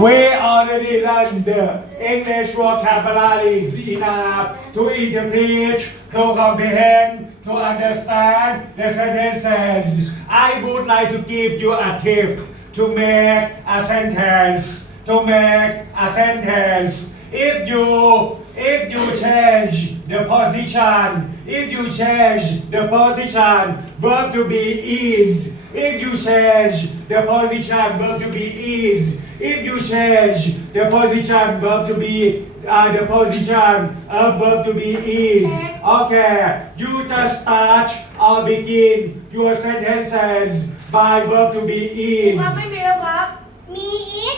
We already learned English vocabularies enough to interpret, to comprehend, to understand the sentences. I would like to give you a tip to make a sentence. To make a sentence. If you if you change the position, if you change the position, verb to be is. If you change the position, verb to be is. If you change the position, verb to be uh, the position of verb to be is. Okay, you just start or begin your sentences by verb to be is. ครับไม่มีแล้วครับ มีอีก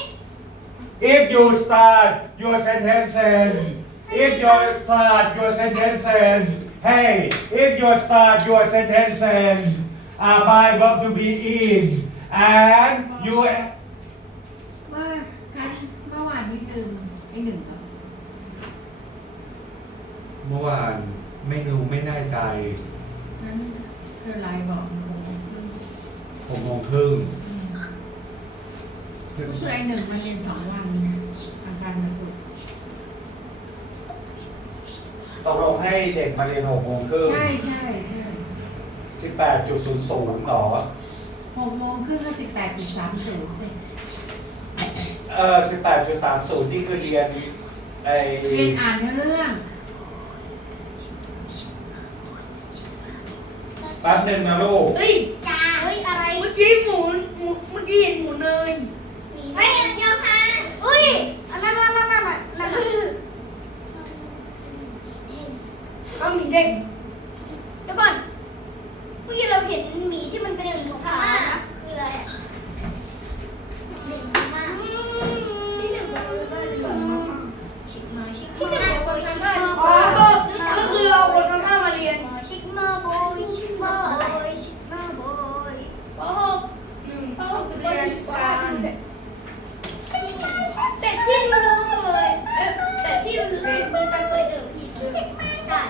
If you start your sentences, if you start your sentences, hey, if you start your sentences uh, by verb to be is, and you เมื่อวานไม่รู้ไม่แน่ใจนั้นเธอไลน์บอกหนูหกโมงครึ่งก็คือไอ้หนึ่งมันเรียนสองวันอาการมาสุด ตกลงให้เด็กมาเรียนหกโมงครึ่งใช่ใช่ใช่สิบแปดจุดศูนย์ศูนย์หรอหกโมงครึ่งก็สิบแปดจุดสามศูนย์สิเออสิบแปดจุดสามศูนย์นี่คือเรียนไอเรียนอ่านเนื้อเรื่อง แป๊บหนึ่งนะลูก เฮ้ยจ้าเฮ้ยอะไรเมื่อกี้หมุนหมุนเมื่อกี้เห็นหมุนเลยเฮ้ยเดี๋ยวค่ะเฮ้ยอันนั้นนั่นนั่นนั่นนั่นเอาหมีเด็กเดี๋ยวก่อนเมื่อกี้เราเห็นหมีที่มันเป็นหนึ่งของพม่านะคืออะไรอะหนึ่งพม่า ที่หนึ่งบอกว่าหนึ่งมา ชิกมาชิก ที่ มา หนึ่งบอกว่า ชิก ทำ มา ได้อ๋อก็ก็คือเอาคนมาม่ามาเรียน ชิกมาบอยชิกมาบอยชิกมาบอย ปหกหนึ่งปหกเรียนการ แต่ที่รู้เลยเอ๊ะแต่ที่รู้ มีการเคยเจอพี่ใช่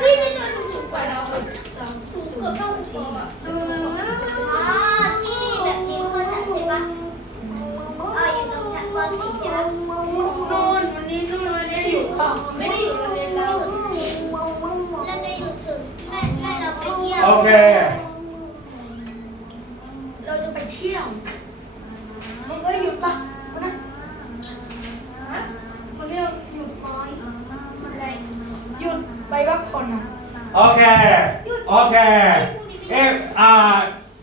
พี่นี่ตัวถูกถูกกว่าเราถูกเกือบเท่าคุณปออะอ๋อที่แบบนี้คนนั้นใช่ปะอ๋ออยู่ตรงชั้นป .4 ใช่ปะนู่นวันนี้นู่นวันนี้อยู่เปล่าไม่ได้อยู่โรงเรียนเราแล้วจะอยู่ถึงแม่แม่เราไปเที่ยวโอเค okay. If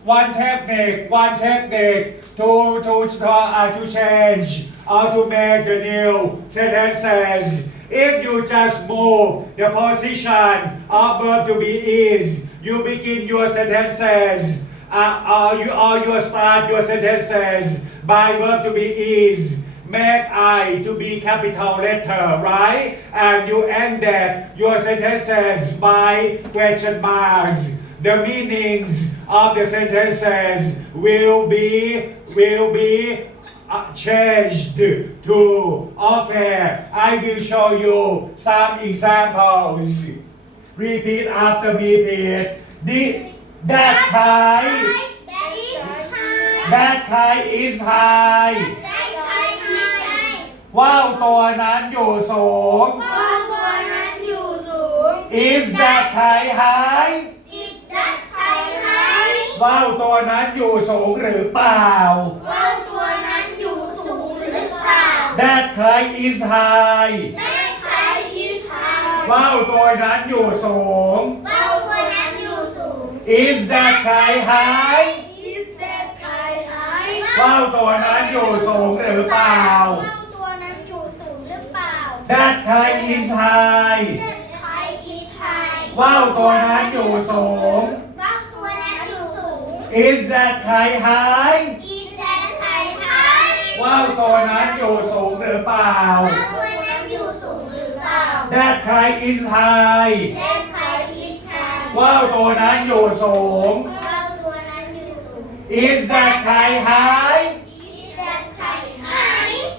one technique, one technique to to uh, to change or to make the new sentences. If you just move the position of verb to be is, you begin your sentences. Uh, or you or you start your sentences by verb to be is. Make I to be capital letter, right? And you ended your sentences by question marks. The meanings of the sentences will be will be uh, changed to okay. I will show you some examples. Repeat after me, please. The, that kite, that kite is high. ว่าวตัวนั้นอยู่สูงตัวนั้นอยู่สูง is that kite high ว่าวตัวนั้นอยู่สูงหรือเปล่า ว่าวตัวนั้นอยู่สูงหรือเปล่า that kite is high ได้ใครอีทายว่าวตัวนั้นอยู่สูง ว่าวตัวนั้นอยู่สูง is that kite high Is that Thai high ว่าวตัวนั้นอยู่สูงหรือเปล่า that kite is high ไทยคิดไทยว่าวตัวนั้นอยู่สูง ว่าวตัวนั้นอยู่สูง is that kite high กินแดนไทยไทยว่าวตัวนั้นอยู่สูงหรือเปล่า ว่าวตัวนั้นอยู่สูงหรือเปล่า that kite is high แดนไทยคิดไทยว่าวตัวนั้นอยู่สูง ว่าวตัวนั้นอยู่สูง is that kite high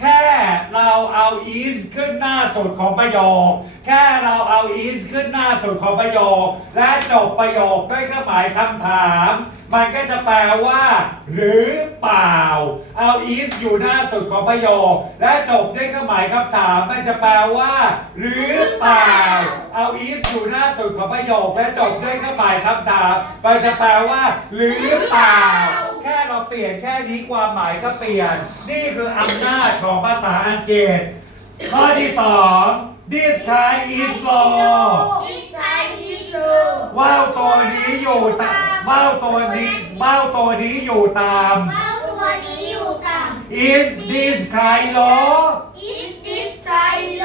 แค่เราเอา is ขึ้นหน้าสุดของประโยค แค่เราเอา is ขึ้นหน้าสุดของประโยค และจบประโยคด้วยเครื่องหมายคำถาม มันก็จะแปลว่า หรือเปล่า เอา is อยู่หน้าสุดของประโยค และจบด้วยเครื่องหมายคำถาม มันจะแปลว่า หรือเปล่า เอา is อยู่หน้าสุดของประโยค และจบด้วยเครื่องหมายคำถาม มันจะแปลว่า หรือเปล่าแค่เราเปลี่ยนแค่นี้ความหมายก็เปลี่ยน นี่คืออำนาจของภาษาอังกฤษ ข้อที่สอง this guy is law อิดไข่อิดโลว่าวตัวนี้อยู่ตามว่าวตัวนี้ว่าวตัวนี้อยู่ตามว่าวตัวนี้อยู่ต่ำ is this guy law อิดอิดไข่โล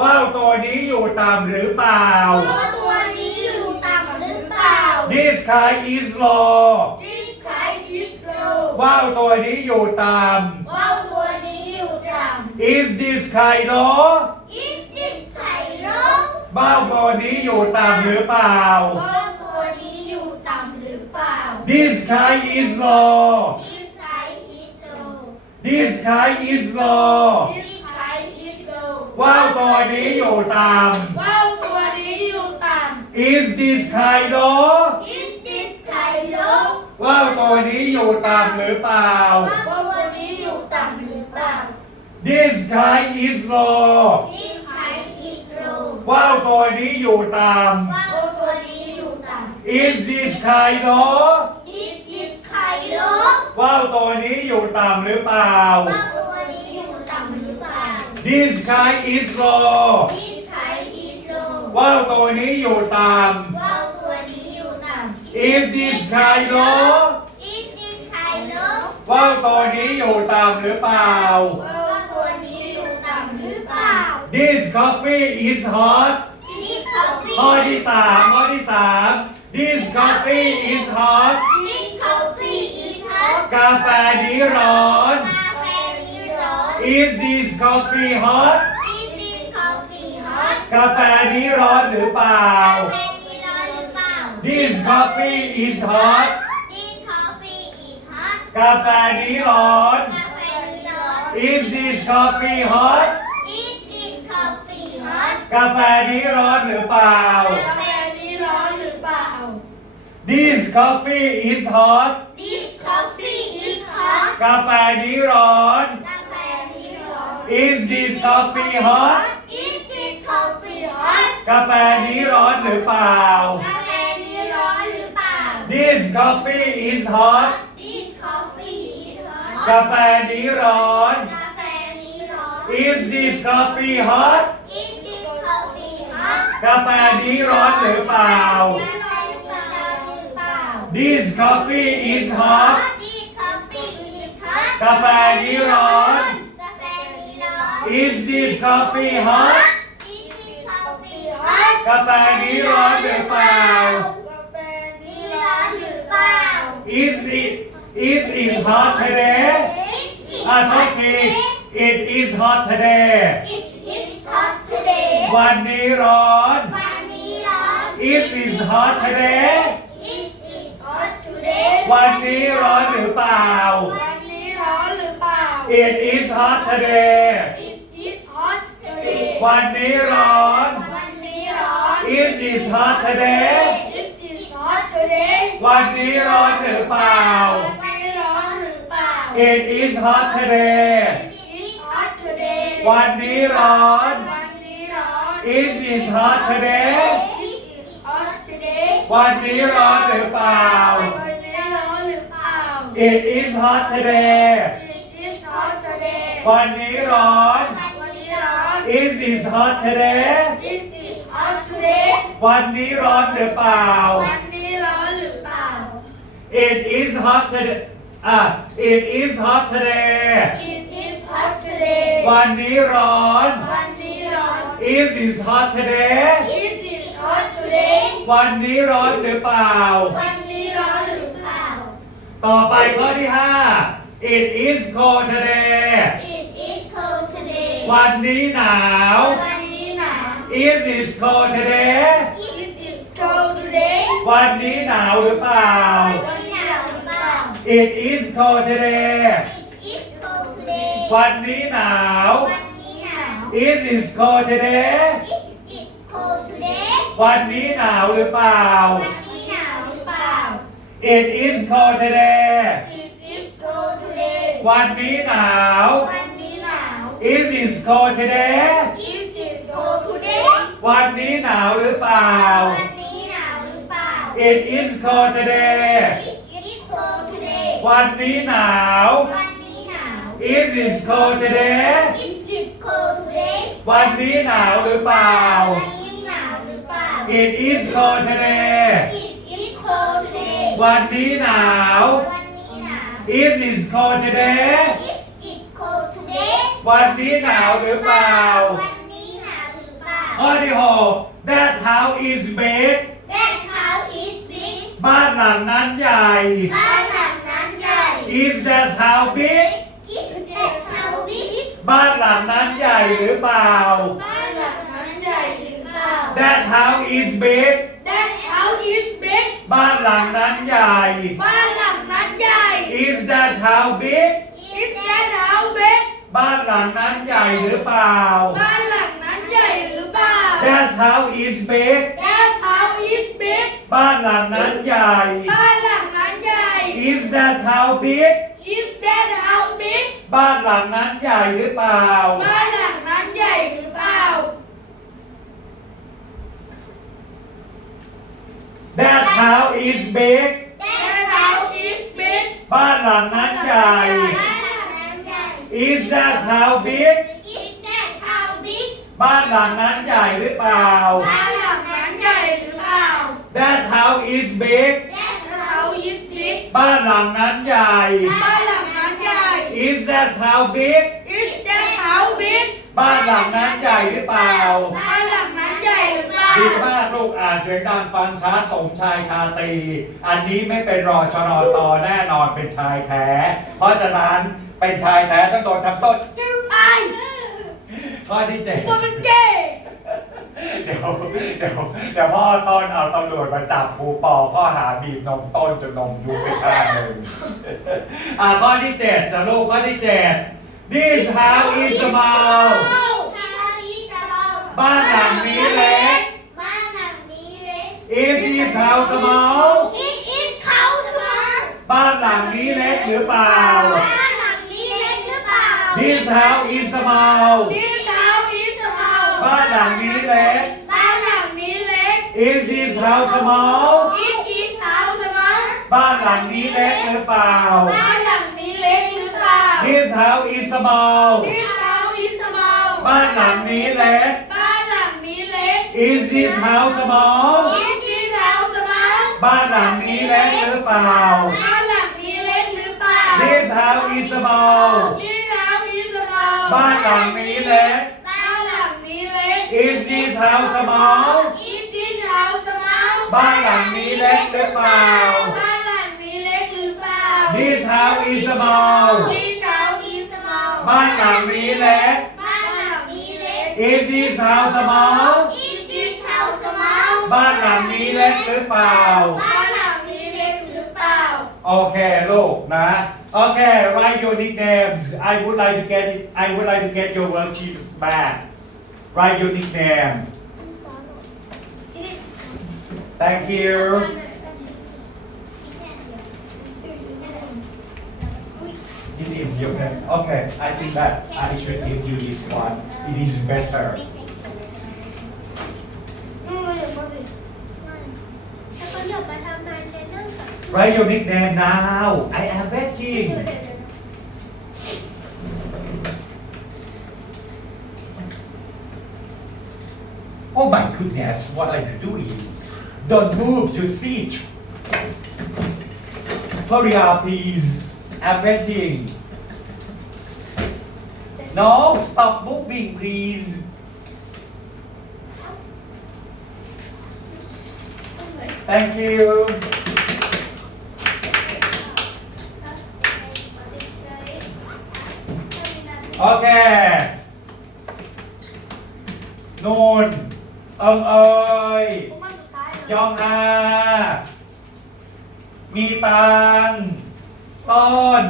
ว่าวตัวนี้อยู่ตามหรือเปล่าว่าวตัวนี้อยู่ต่ำหรือเปล่า this guy is law อิดไข่อิดโล ว่าวตัวนี้อยู่ตาม ว่าวตัวนี้อยู่ต่ำ is this guy law อิดอิดไข่โล ว่าวตัวนี้อยู่ตามหรือเปล่า ว่าวตัวนี้อยู่ต่ำหรือเปล่า this guy is law อิดไข่อิดโล this guy is law อิดไข่อิดโล ว่าวตัวนี้อยู่ตาม ว่าวตัวนี้อยู่ต่ำ is this guy law อิดอิด ไข่โลว่าวตัวนี้อยู่ตามหรือเปล่า ว่าวตัวนี้อยู่ต่ำหรือเปล่า this guy is law อิดไข่อิดโลว่าวตัวนี้อยู่ตามว่าวตัวนี้อยู่ต่ำ is this guy law อิดอิดไข่โลว่าวตัวนี้อยู่ตามหรือเปล่า ว่าวตัวนี้อยู่ต่ำหรือเปล่า this guy is law อิดไข่อิดโลว่าวตัวนี้อยู่ตา ต่ำ is this guy law อิดอิดไข่โล ว่าวตัวนี้อยู่ตามหรือเปล่า ว่าวตัวนี้อยู่ต่ำหรือเปล่า this coffee is hot นี่คอฟฟี่ ข้อที่สามข้อที่สาม this coffee is hot นี่คอฟฟี่อีทัส กาแฟนี้ร้อน กาแฟนี้ร้อน is this coffee hot นี่นี่คอฟฟี่ฮอต กาแฟนี้ร้อนหรือเปล่า กาแฟ this coffee is hot นี่คอฟฟี่อีทัส กาแฟนี้ร้อน กาแฟนี้ร้อน is this coffee hot นี่นี่คอฟฟี่ฮอต กาแฟนี้ร้อนหรือเปล่า กาแฟนี้ร้อนหรือเปล่า this coffee is hot This coffee is hot กาแฟนี้ร้อน กาแฟนี้ร้อน is this coffee hot Is this coffee hot กาแฟนี้ร้อนหรือเปล่า กา า this coffee is hot This coffee is hot กาแฟนี้ร้อน กาแฟนี้ร้อน is this coffee hot Is this coffee hot กาแฟนี้ร้อนหรือเปล่า กาแฟนี้ร้อนหรือเปล่า this coffee is hot This coffee is hot กาแฟนี้ร้อน กาแฟนี้ร้อน is this coffee hot Is this coffee hot กาแฟนี้ร้อนหรือเปล่า is it is it hot today อ่ะโทษที it is hot today It is hot today วันนี้ร้อน วันนี้ร้อน it is hot today It is hot today วันนี้ร้อนหรือเปล่า วันนี้ร้อนหรือเปล่า it is hot today It is hot today วันนี้ร้อน วันนี้ร้อน it is hot today วันนี้ร้อนหรือเปล่า วันนี้ร้อนหรือเปล่า it is hot today It is hot today วันนี้ร้อน วันนี้ร้อน it is hot today It is hot today วันนี้ร้อนหรือเปล่า วันนี้ร้อนหรือเปล่า it is hot today It is hot today วันนี้ร้อน วันนี้ร้อน it is hot today It is hot today วันนี้ร้อนหรือเปล่า วัน it is hot today อ่ะ it is hot today It is hot today วันนี้ร้อน วันนี้ร้อน it is hot today It is hot today วันนี้ร้อนหรือเปล่า วันนี้ร้อนหรือเปล่า ต่อไปข้อที่ห้า It is cold today It is cold today วันนี้หนาว วันนี้หนาว It is cold today It is cold today วันนี้หนาวหรือเปล่า วันนี้หนาวหรือ น เปล่า It is cold today It is cold today วันนี้หนาว วันนี้หนาว It is cold today It is cold today วันนี้หนาวหรือเปล่า วันนี้หนาวหรือเปล่า It is cold today It is cold today วันนี้หนาว วันนี้หนาว It is cold today It is cold today วันนี้หนาวหรือเปล่า วันนี้หนาวหรือเปล่า It is cold today It is cold today วันนี้หนาว วันนี้หนาว It is cold today It is cold today วันนี้หนาวหรือเปล่า วันนี้หนาวหรือเปล่า It is cold today It is cold today วันนี้หนาว วันนี้หนาว It is cold today It is cold today วันนี้หนาวหรือเปล่า วันนี้หนาวหรือเปล่า ข้อที่หก That house is big That house is big บ้านหลังนั้นใหญ่ บ้านหลังนั้นใหญ่ is that how big if that how big บ้านหลังนั้นใหญ่หรือเปล่าบ้านหลังนั้นใหญ่หรือเปล่า that house is big บ้านหลังนั้นใหญ่ บ้านหลังนั้นใหญ่ is that house big บ้านหลังนั้นใหญ่หรือเปล่าบ้านหลังนั้นใหญ่หรือเปล่า that house is big บ้านหลังนั้นใหญ่บ้าน Is that house big Is that house big บ้านหลังนั้นใหญ่หรือเปล่า บ้านหลังนั้นใหญ่หรือเปล่า That house is big That house is big บ้านหลังนั้นใหญ่ บ้านหลังนั้นใหญ่ Is that house big Is that house big บ้านหลังนั้นใหญ่หรือเปล่า บ้านหลังนั้นใหญ่หรือเปล่า That house is big That house is big บ้านหลังนั้นใหญ่ บ้านหลังนั้นใหญ่ Is that house big Is that house big บ้านหลังนั้นใหญ่หรือเปล่า บ้านหลังนั้นใหญ่หรือเปล่า ดีมากลูกอ่านเสียงดังฟังช้าสมชายชาตรี อันนี้ไม่เป็นรอชนอตอแน่นอนเป็นชายแท้ เพราะฉะนั้นเป็นชายแท้ต้องโดนทำโทษจึ๊วไอ้ข้อที่เจ็ด ตัวเป็นเกย์ เดี๋ยวเดี๋ยวเดี๋ยวพ่อต้นเอาตำรวจมาจับครูปอข้อหาบีบนมต้นจนนมยุบไปข้างหนึ่งอ่าข้อที่เจ็ดจะลูกข้อที่เจ็ด This house is small บ้านหลังนี้เล็กบ้านหลังนี้เล็ก If this house small It is house small บ้านหลังนี้เล็กหรือเปล่าบ้านหลังนี้เล็กหรือเปล่า This house is small This house is small บ้านหลังนี้เล็ก บ้านหลังนี้เล็ก Is this house small It is house small บ้านหลังนี้เล็กหรือเปล่า บ้านหลังนี้เล็กหรือเปล่า This house is small This house is small บ้านหลังนี้เล็กบ้านหลังนี้เล็ก Is this house small Is this house small บ้านหลังนี้เล็กหรือเปล่าบ้านหลังนี้เล็กหรือเปล่า This house is small This house is small บ้านหลังนี้เล็กบ้านหลัง นี้เล็ก Is this house small Is this house small บ้านหลังนี้เล็กหรือเปล่า บ้านหลังนี้เล็กหรือเปล่า This house is small This house is small บ้านหลังนี้เล็ก บ้านหลังนี้เล็ก Is this house small Is this house small บ้านหลังนี้เล็กหรือเปล่า บ้านหลังนี้เล็กหรือเปล่า โอเคลูกนะ โอเค write your nicknames I would like to get it I would like to get your worksheets back Write your nickname. Thank you. It is okay. okay, I think that I should give you this one. It is better. Write your nickname now. I am waiting. Oh my goodness, what are you doing? Don't move, you seat, Hurry up, please. I'm waiting. No, stop moving, please. Thank you. Okay. Noon. อิงเอยผมมันสุดท้ายยองอา มีตังต้น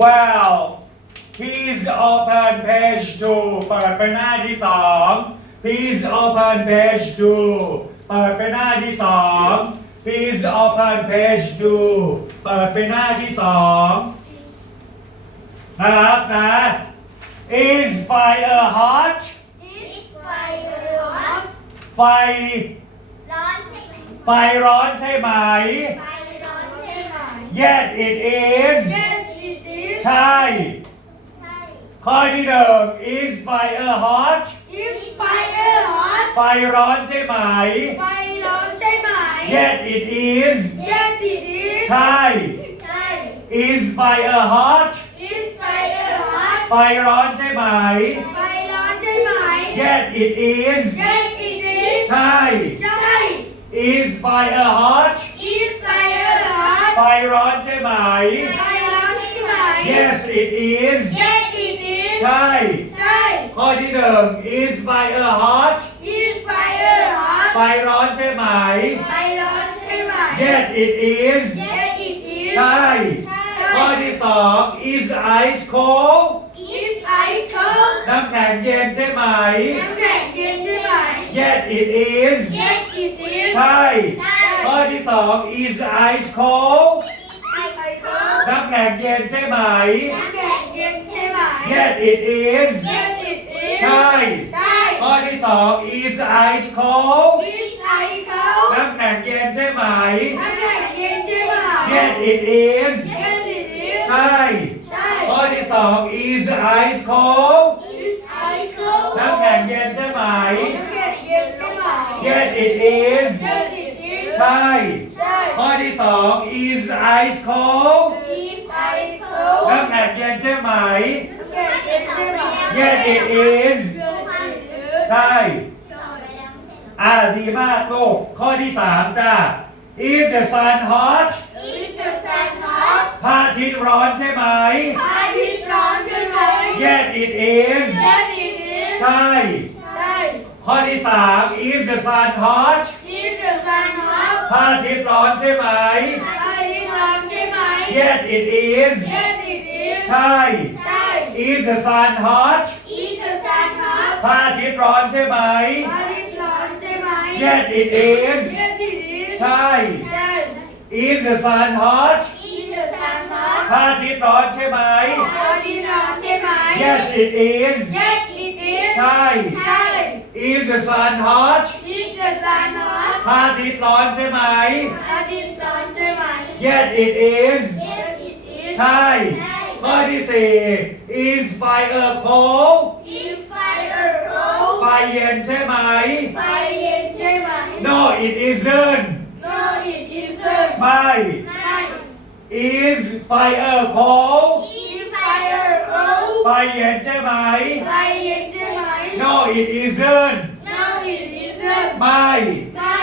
well please open page two เปิดไปหน้าที่สอง please open page two เปิดไปหน้าที่สอง please open page two เปิดไปหน้าที่สองนะครับนะ is fire hot อีทไฟร้อน ไฟ ร้อนใช่ไหม ไฟร้อนใช่ไหม ไฟร้อนใช่ไหม Yes it is เช่นอีที ใช่ ใช่ ข้อที่หนึ่ง is fire hot อีฟไฟเออร์ฮอต ไฟร้อนใช่ไหม ไฟร้อนใช่ไหม Yes it is เช่นอีที ใช่ ใช่ is fire hot อีฟไฟเออร์ฮอต ไฟร้อนใช่ไหม ไฟร้อนใช่ไหม Yes it is เ ช่นอีที ใช่ ใช่ is fire hot อีฟไฟเออร์ฮอต ไฟร้อนใช่ไหม ไฟร้อนใช่ไหม Yes it is เช่นอีที ใช่ ใช่ ข้อที่หนึ่ง is fire hot อีฟไฟเออร์ฮอต ไฟร้อนใช่ไหม ไฟร้อนใช่ไหม Yes it is เช่นอีที ใช่ ข้อที่สอง is ice cold อีฟไอเคิล น้ำแข็งเย็นใช่ไหม น้ำแข็ง เย็นใช่ไหม Yes it is เช่นอีที ใช่ ข้อที่สอง is ice cold ไอเคิล น้ำแข็งเย็นใช่ไหม น้ำแข็งเย็นใช่ไหม Yes it is เช่นอีที ใช่ ใช่ ข้อที่สอง is ice cold อีฟไอเคิล น้ำแข็งเย็นใช่ไหม น้ำแข็งเย็นใช่ไหม Yes it is เช่นอีที ใช่ ใช่ ข้อที่สอง is ice cold อีฟไอเคิล น้ำแข็งเย็นใช่ ่ it is เช่นอีทีใช่ ใช่ข้อที่สอง is ice cold อีฟไอเคิลน้ำแข็งเย็นใช่ไหมน้ำแข็งเย็นใช่ไหม Yes it is ใช่ต่อไปแล้วไม่ใช่เหรออ่าดีมากลูกข้อที่สามจ้า is the sun hot อีฟเดอะซันฮอตพระอาทิตย์ร้อนใช่ไหมพระอาทิตย์ร้อนใช่ไหม Yes it is เช่นอีทีใช่ใช่ ข้อที่สาม is the sun hot อีฟเดอะซันฮอต พระอาทิตย์ร้อนใช่ไหม พระอาทิตย์ร้อนใช่ไหม Yes it is เช่นอีที ใช่ ใช่ is the sun hot อีฟเดอะซันฮอต พระอาทิตย์ร้อนใช่ไหม พระอาทิตย์ร้อนใช่ไหม Yes it is เช่นอีที ใช่ ใช่ is the sun hot อีฟเดอะซันฮอต พระอาทิตย์ร้อนใช่ไหม พระอาทิตย์ร้อนใช่ไหม Yes it is เช่นอีที ใช่ ใช่ is the sun hot อีฟเดอะซันฮอต พระอาทิตย์ร้อนใช่ไหม พระอาทิตย์ร้อนใช่ไหม Yes it is เช่นอีที ใช่ ข้อที่สี่ is fire cold อีฟไฟเออร์โค ไฟเย็นใช่ไหม ไฟเย็นใช่ไหม No it isn't No it isn't ไม่ ไม่ is fire cold อีฟไฟเออร์โค ไฟเย็นใช่ไหม ไฟเย็นใช่ไหม ่ No it isn't No it isn't ไม่ ไม่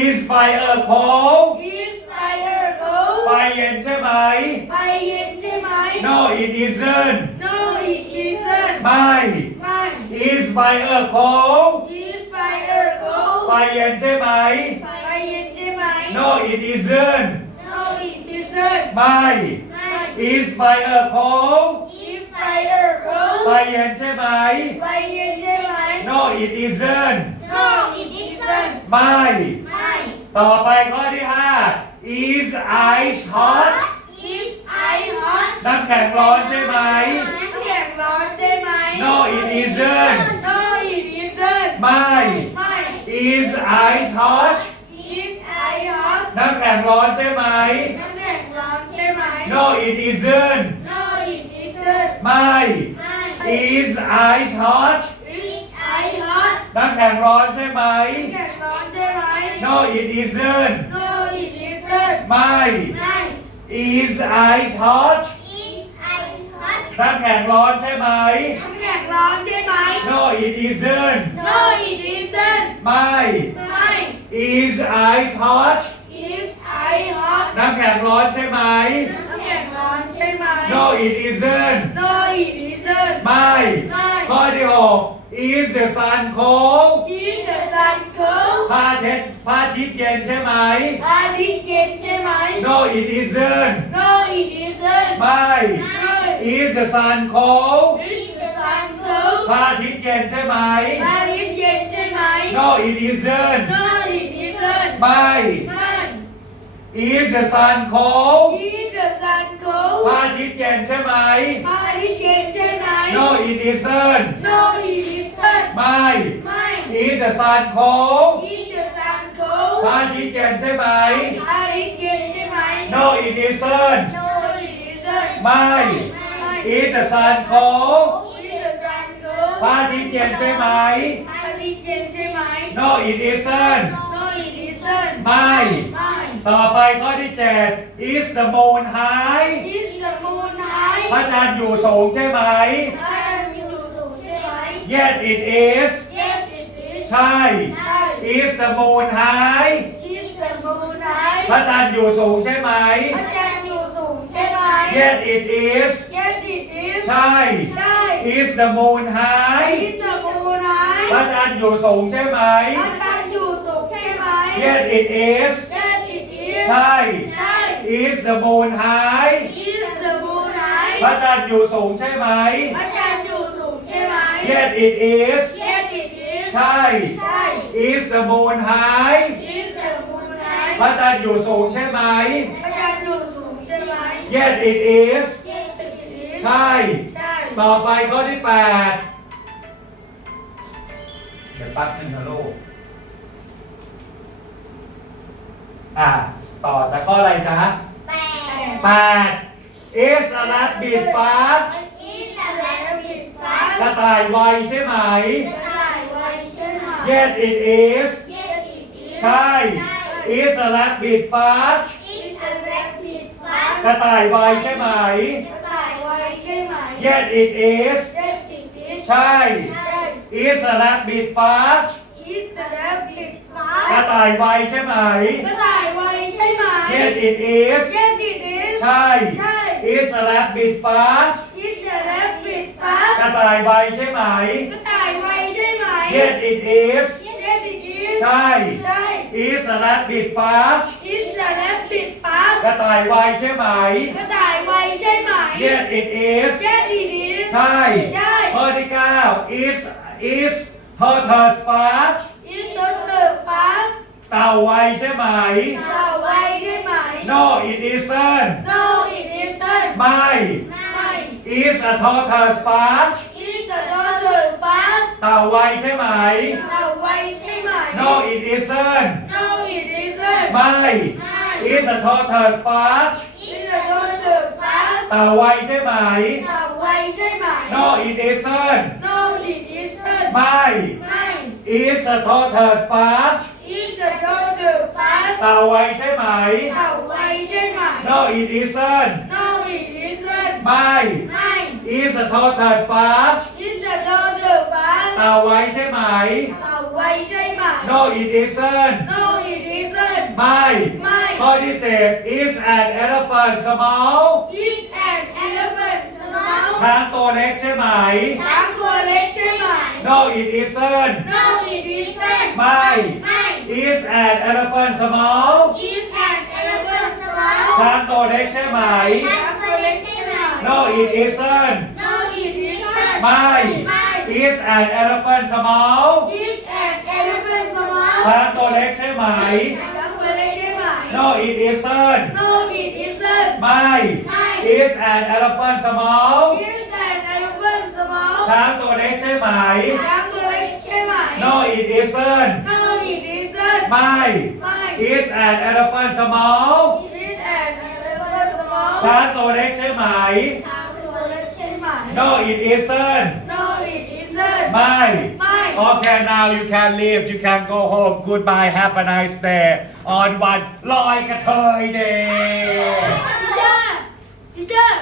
is fire cold อีฟไฟเออร์โค ไฟเย็นใช่ไหม ไฟเย็นใช่ไหม No it isn't No it isn't ไม่ ไม่ is fire cold อีฟไฟเออร์โค ไฟเย็นใช่ไหม ไฟเย็นใช่ไหม No it isn't No it isn't ไม่ ไม่ is fire cold อีฟไฟเออร์โค ไฟเย็นใช่ไหม ไฟเย็นใช่ไหม No it isn't No it isn't ไม่ ไม่ ต่อไปข้อที่ห้า is ice hot If I hot น้ำแข็งร้อนใช่ไหม น้ำแข็งร้อนได้ไหม No it isn't No it isn't ไม่ ไม่ is ice hot If I hot น้ำแข็งร้อนใช่ไหม น้ำแข็งร้อนใช่ไหม No it isn't No it isn't ไม่ is ice hot If I hot น้ำแข็งร้อนใช่ไหม น้ำแข็งร้อนได้ไหม No it isn't No it isn't ไม่ ไม่ is ice hot If I hot น้ำแข็งร้อนใช่ไหม น้ำแข็งร้อนได้ไหม No it isn't No it isn't ไม่ ไม่ is ice hot If I hot น้ำแข็งร้อนใช่ไหม น้ำแข็งร้อนใช่ไหม No it isn't No it ไม่ ไม่ ข้อที่หก is the sun cold Is the sun cold พระอาทิตย์พระอาทิตย์เย็นใช่ไหม อาทิตย์เย็นใช่ไหม no it isn't No it isn't ไม่ No is the sun cold Is the sun cold พระอาทิตย์เย็นใช่ไหม อาทิตย์เย็นใช่ไหม no it isn't No it isn't ไม่ ไม่ is the sun cold Is the sun พระ cold อาทิตย์เย็นใช่ไหมอาทิตย์เย็นใช่ไหม no it isn't No it isn't ไม่ ไม่ is the sun cold Is the sun cold พระอาทิตย์เย็นใช่ไหมอาทิตย์เย็นใช่ไหม no it isn't No it isn't ไม่ ไม่ is the sun cold Is the sun cold พระอาทิตย์เย็นใช่ไหมอาทิตย์เย็นใช่ไหม no it isn't No it isn't ไม่ ไม่ ต่อไปข้อที่เจ็ด is the moon high Is the moon high พระจันทร์อยู่สูงใช่ไหม พระจันทร์อยู่สูงใช่ไหม yes it is Yes it is ใช่ ใช่ is the moon high Is the moon high พระจันทร์อยู่สูงใช่ไหม พระจันทร์อยู่สูงใช่ไหม yes it is Yes it is ใช่ ใช่ is the moon high Is the moon high พระจันทร์อยู่สูงใช่ไหม พระจันทร์อยู่สูงใช่ไหม yes it is Yes it is ใช่ ใช่ is the moon high Is the moon high พระจันทร์อยู่สูงใช่ไหม พระจันทร์อยู่สูงใช่ไหม yes it is Yes it is ใช่ ใช่ is the moon high Is the moon high พระจันทร์อยู่สูงใช่ไหม พระจันทร์อยู่สูงใช่ไหม yes it is Yes it is ใช่ ใช่ ต่อไปข้อที่แปดเดี๋ยวแป๊บหนึงนะลูกอะ ต่อจากข้ออะไรจ๊ะแปด แปด is a rabbit fast อินเตอร์เน็ตบิดฟ้ากระต่ายไวใช่ไหมกระต่ายไวใช่ไหม yes it is เย็ดอีอีใช่ is a rabbit fast อินเตอร์เน็ตบิดฟ้ากระต่ายไวใช่ไหมกระต่ายไวใช่ไหม yes it is Yes it is ใช่ ใช่ is a rabbit fast Is the rabbit กระ fast ต่ายไวใช่ไหม กระต่ายไวใช่ไหม yes it is Yes it is ใช่ ใช่ is a rabbit fast Is the rabbit fast กระต่ายไวใช่ไหม กระต่ายไวใช่ไหม yes it is Yes it is ใช่ ใช่ is a rabbit fast Is the rabbit fast กระต่ายไวใช่ไหม กระต่ายไวใช่ไหม yes it is Yes it is ใช่ ใช่ ข้อที่9 is is tortoise fast Is the bird fast เต่าไวใช่ไหม เต่าไวใช่ไหม no it isn't No it isn't ไม่ ไม่ is a tortoise fast Is the bird fast เต่าไวใช่ไหม เต่าไวใช่ไหม no it isn't No it isn't ไม่ is a tortoise fast Is the bird fast เต่าไวใช่ไหม เต่าไวใช่ไหม no it isn't No it isn't ไม่ ไม่ is a tortoise fast Is the bird fast เต่าไวใช่ไหม เต่าไวใช่ไหม no it isn't No it isn't ไม่ ไม่ is a tortoise fast Is the bird fast เต่าไวใช่ไหม เต่าไวใช่ไหม no it isn't No it isn't ไม่ ไม่ ข้อที่สิบ is an elephant small Is an elephant small ช้างตัวเล็กใช่ไหม ช้างตัวเล็กใช่ไหม no it isn't No it isn't ไม่ ไม่ is an elephant small Is an elephant small ช้างตัวเล็กใช่ไหม ช้างตัวเล็กใช่ไหม no it isn't No it isn't ไม่ ไม่ is an elephant small Is an elephant small ช้างตัวเล็กใช่ไหม ช้างตัวเล็กใช่ไหม no it isn't No it isn't ไม่ ไม่ is an elephant small Is an elephant small ช้างตัวเล็กใช่ไหม ช้างตัวเล็กใช่ไหม no it isn't No it isn't ไม่ ไม่ is an elephant small Is an elephant small ช้างตัวเล็กใช่ไหม ช้างตัวเล็กใช่ไหม no it isn't No it isn't ไม่ ไม่ Okay now you can leave you can go home goodbye have a nice day on วันลอยกระเทย day ทีเจอร์ทีเจอร์